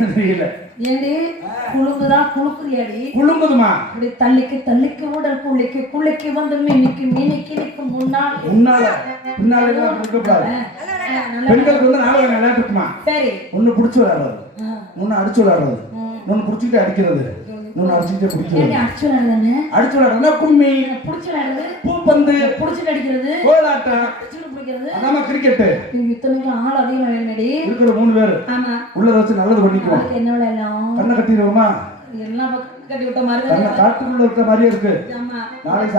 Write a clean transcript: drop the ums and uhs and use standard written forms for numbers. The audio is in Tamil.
தெரியல. ஏடி குழுங்குதான் குழுக்குறியாடி? குழுங்குதுமா? அப்படி தள்ளிக்கு உடல் குள்ளிக்கு வந்து மினிக்கு முன்னால பின்னால எல்லாம் குடுக்கப்படாது. பெண்களுக்கு வந்து நாடகம் விளையாட்டுமா? சரி. ஒண்ணு புடிச்சு விளையாடுறது, ஒண்ணு அடிச்சு விளையாடுறது, ஒண்ணு புடிச்சுக்கிட்டு அடிக்கிறது, ஒண்ணு அடிச்சுக்கிட்டு பிடிக்கிறது. அடிச்சு விளையாடுறதுனா கும்மி, புடிச்சு விளையாடுறது பூப்பந்து, புடிச்சுட்டு அடிக்கிறது, கோலாட்டம், பிடிக்கிறது. அதாம கிரிக்கெட். இத்தனைக்கு ஆள் அதிகமா வேணுமேடி. இருக்கிற 3 பேர். ஆமா. உள்ளத வச்சு நல்லது பண்ணிக்குவோம். என்ன விளையாடலாம்? கண்ணை கட்டிடுவோமா? எல்லாம் கட்டி விட்ட மாதிரி காட்டுக்குள்ள இருக்க மாதிரியே இருக்கு. ஆமா. நாளைக்கு